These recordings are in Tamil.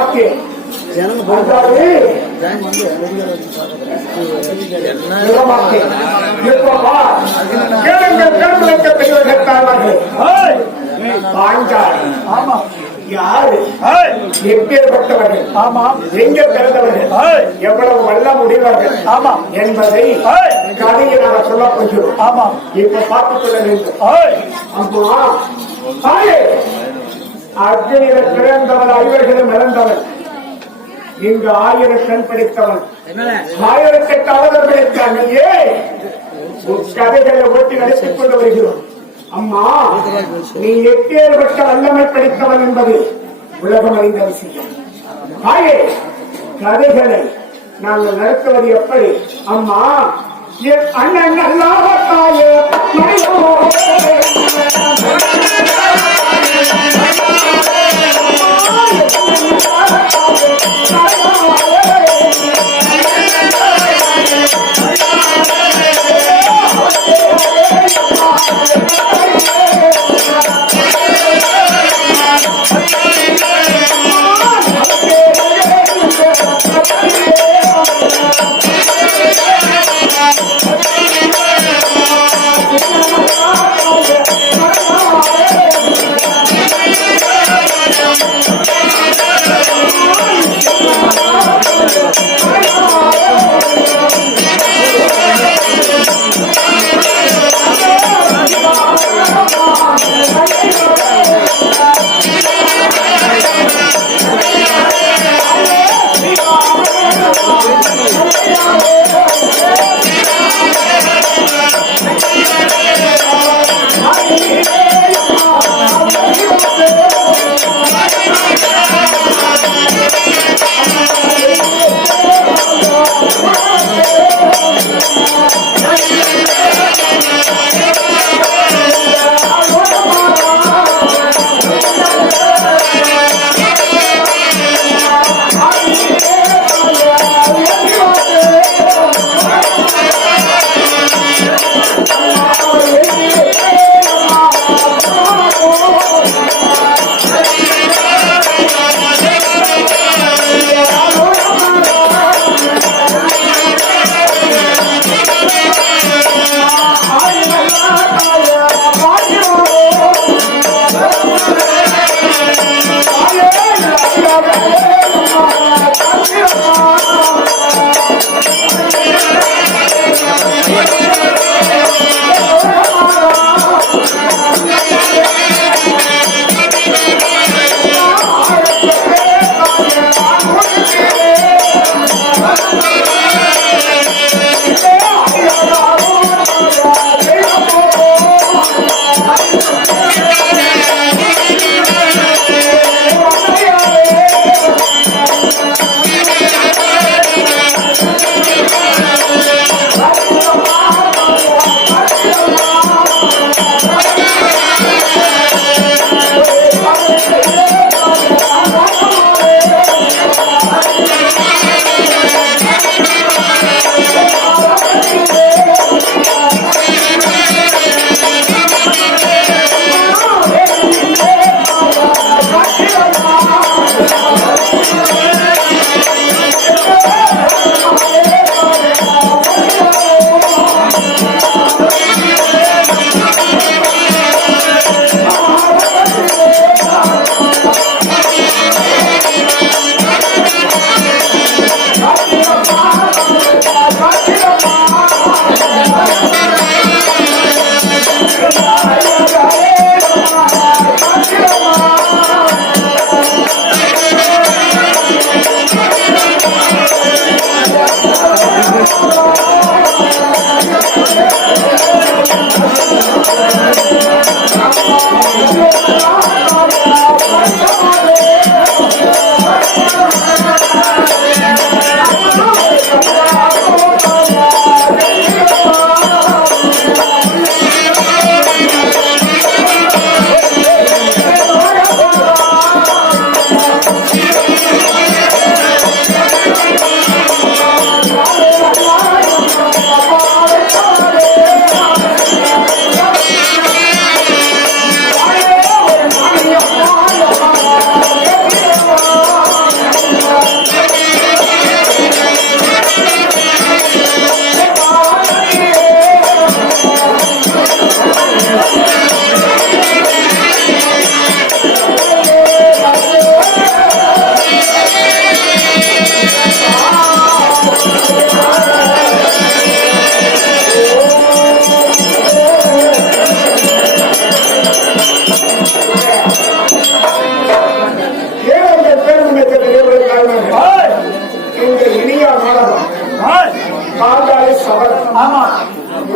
மாட்டேன் ஜனங்க. பாஞ்சாலி. ஆமா. யாரு? ஏய், எப்பேற்பட்டவர்கள்? ஆமா. எங்க பிறந்தவர்கள்? எவ்வளவு வல்ல முடிவர்கள் ஆமா. என்பதை கதையை நாங்கள் சொல்ல போகிறோம் ஆமா. இப்ப பார்த்துக் கொள்ள வேண்டும். ஏய், அக்னியில பிறந்தவன் ஐவர்களும் இறந்தவன் இங்கு ஆயிரம் கண் படித்தவன் ஆயிரத்தெட்டு அவதம் படித்தான் நீயே கதைகளை ஓட்டி நடத்திக் கொண்டு வருகிறோம். அம்மா நீ எப்பேற்பட்ட வல்லமை படித்தவன் என்பது உலகம் அறிந்த விஷயம். தாயே கதைகளை நாங்கள் நடத்துவது எப்படி? அம்மா என் அண்ணன் அல்லாத தாயே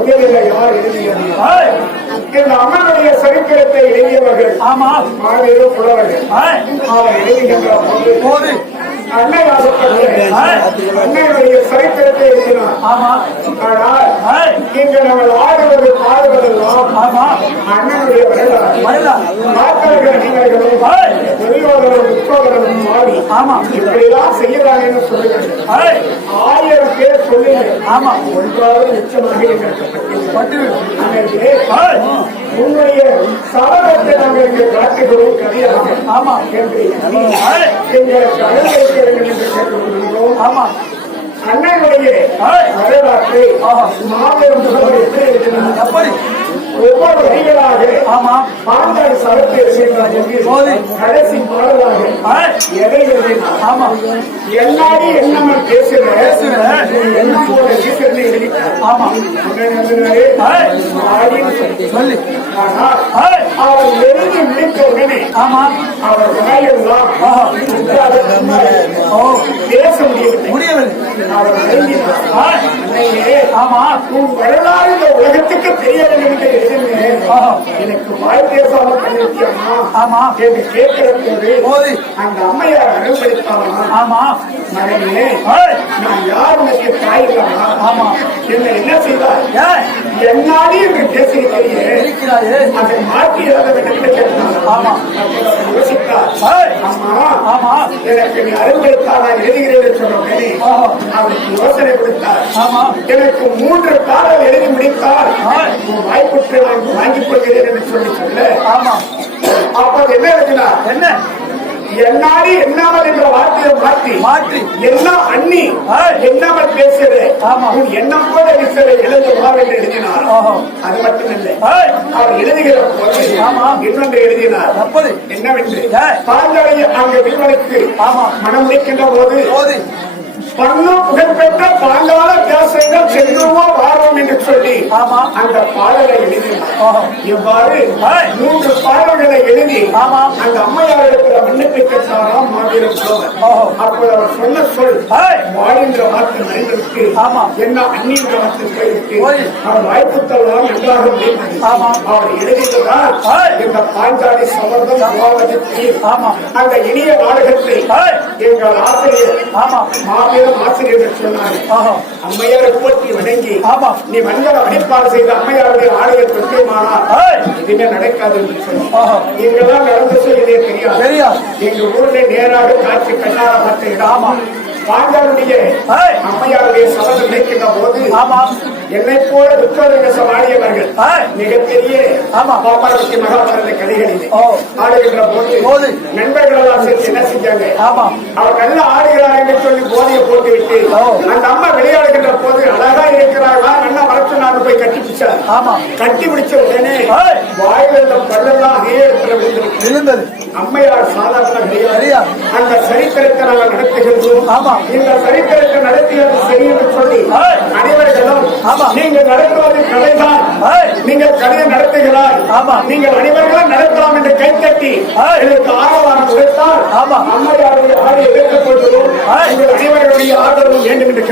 முதலில் யார் எழுதியது இந்த அம்மனுடைய சரித்திரத்தை எழுதியவர்கள் ஆமா. மாவீர புலவர்கள். அவர் எழுதுகின்ற போது. அன்னையுடைய சரித்திரத்தை எழுதினார் ஆனால் இங்கு நாங்கள் ஆடுவது பாடுவதெல்லாம் அண்ணனுடைய வரலாறு மயிலா பெரியோர்களும் உற்றோர்களும் மாறி இப்படிலாம் செய்யறாங்கன்னு சொல்லுங்கள் ஆயிரம் பேர் சொல்லுங்கள் ஆமா ஒன்றாவது நிச்சயமாக உன்னுடைய சபதத்தை நாங்கள் இங்கே காட்டுகிறோம் கதையாக ஆமா என்று எங்களுக்கு அனுமதிக்க வேண்டும் என்று கேட்டுக்கொள்கிறோம் ஆமா அண்ணனுடைய வரலாற்றை. மாபெரும் எப்படி ஒவ்வொரு வரிகளாக ஆமா பாண்டாடு சரத்தை எழுதினார் போது. கடைசி பாடலாக எதை ஆமா. எல்லாரும் பேசுற என்ன போல பேசுறேன்னு ஆமா சொல்லு அவர் முடித்த உடனே ஆமா அவர் வாயெல்லாம் ஓ பேச முடியவில்லை முடியவில்லை அவர் ஆமா உன் வரலாறு இந்த உலகத்துக்கு தெரிய என்று எனக்கு வாய் பேசாம பண்ணிருக்கியம்மா ஆமா. என்று கேட்கிற போது. அந்த அம்மையார் அனுபவித்தாரா ஆமா. மகனே நான் யார் உனக்கு ஆமா. என்ன என்ன செய்தார் ஏய், என்னாலே என்று பேசுகிறீர்களே இருக்கிறாயே அதை மாற்றி எழுத வேண்டும் என்று கேட்டார் ஆமா. யோசித்தார் ஆமா. எனக்கு நீ எழுதுகிறேன். அவருக்கு யோசனை கொடுத்தார் ஆமா. எனக்கு மூன்று பாடல் எழுதி முடித்தால் வாய்ப்புற்று நான் வாங்கிக் கொள்கிறேன் என்று சொல்லி சொல்ல. ஆமா. அப்ப என்ன எழுதினார் என்ன? என்னாடி எண்ணாமல் என்ற வார்த்தையை மாற்றி மாற்றி. எல்லாம் அண்ணி. எண்ணாமல் பேசுறது. உன் எண்ணம் போல இருக்கிற எழுந்து வா என்று எழுதினார் அது மட்டுமில்லை. ஏய், அவர் எழுதுகிற. இன்னொன்று எழுதினார். எப்படி என்னவென்று. பாஞ்சாலை அங்க வில்வனுக்கு ஆமா. மனம் முடிக்கின்ற போது பன்னும் புகழ்பெற்ற பாண்டாள வியாசங்கள் என்று சொல்லி ஆமா அந்த பாடலை எழுதினார் ஓஹோ இவ்வாறு. மூன்று பாடல்களை எழுதி ஆமா. அந்த அம்மையார் இருக்கிற மாவீரம் புலவர் ஓஹோ. அப்போது அவர் சொன்ன சொல் வாழ்கின்ற வார்த்தை மறைந்திருக்கு ஆமா. என்ன அந்நிய ஓய். அவர் வாய்ப்புத்தெல்லாம் முடிந்தது ஆமா. அவர் எழுதியதுதான். இந்த பாஞ்சாலி சமாவதி ஆமா அந்த இனிய நாடகத்தை எங்கள் ஆசிரியர் ஆமா மாபெரும் ஆசிரியர் சொன்னார் அம்மையாரை போற்றி வணங்கி ஆமா நீ மஞ்சள் வழிபாடு செய்த அம்மையாருடைய ஆலய தொட்டியமானால் ஏய், எதுவுமே நடக்காது என்று சொன்னோம் ஓஹோ இங்கெல்லாம் நடந்து சொல்லியதே தெரியாது. எங்க ஊர்ல நேராக காட்சி கண்ணார பார்த்த ஆமா. ஏய், அம்மையாருடைய சபதம் நினைக்கின்ற போது என்னை போல விக்ரமரசம் ஆடியவர்கள் ஏய், மிகப்பெரிய ஆமா. பாப்பாரத்தி மகாபாரத கதைகளில். ஆடுகின்ற போது. நண்பர்கள் சேர்ந்து என்ன செஞ்சாங்க அவர் நல்ல ஆடுகிறார் என்று சொல்லி போதையை போட்டு விட்டு ஓ. அந்த அம்மா விளையாடுகின்ற போது அழகா இருக்கிறார்களா நல்லா வளர்த்து நான் போய் கட்டி பிடிச்சார் கட்டி பிடிச்ச உடனே வாயில் இருந்த பல்லெல்லாம் அதே இடத்துல விழுந்தது அம்மையார் சாதாரண கிடையாது. அந்த சரித்திரத்தை நாங்கள் நடத்துகின்றோம். இந்த சரித்திரத்தை நடத்தியது சரி என்று சொல்லி. அனைவர்களும் ஆமா. நீங்கள் நடத்துவது கலைதான் நீங்கள் கலையை நடத்துகிறாய் ஆமா. நீங்கள் அனைவர்களும் நடத்தலாம் என்று கைத்தட்டி ஆரவாரம் கொடுத்தால் ஆமா. அம்மையாருடைய ஆணையை ஏய். உங்கள் அனைவருடைய ஆதரவு வேண்டும் என்று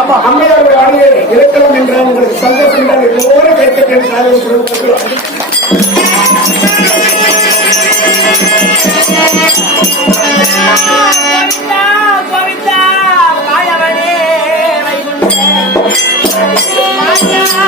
ஆமா. அம்மையாருடைய ஆணையை இறக்கலாம் என்ற உங்களுக்கு சந்தோஷம் தான் எல்லோரும் கைத்தட்டி எனக்கு ஆதரவு ஆமா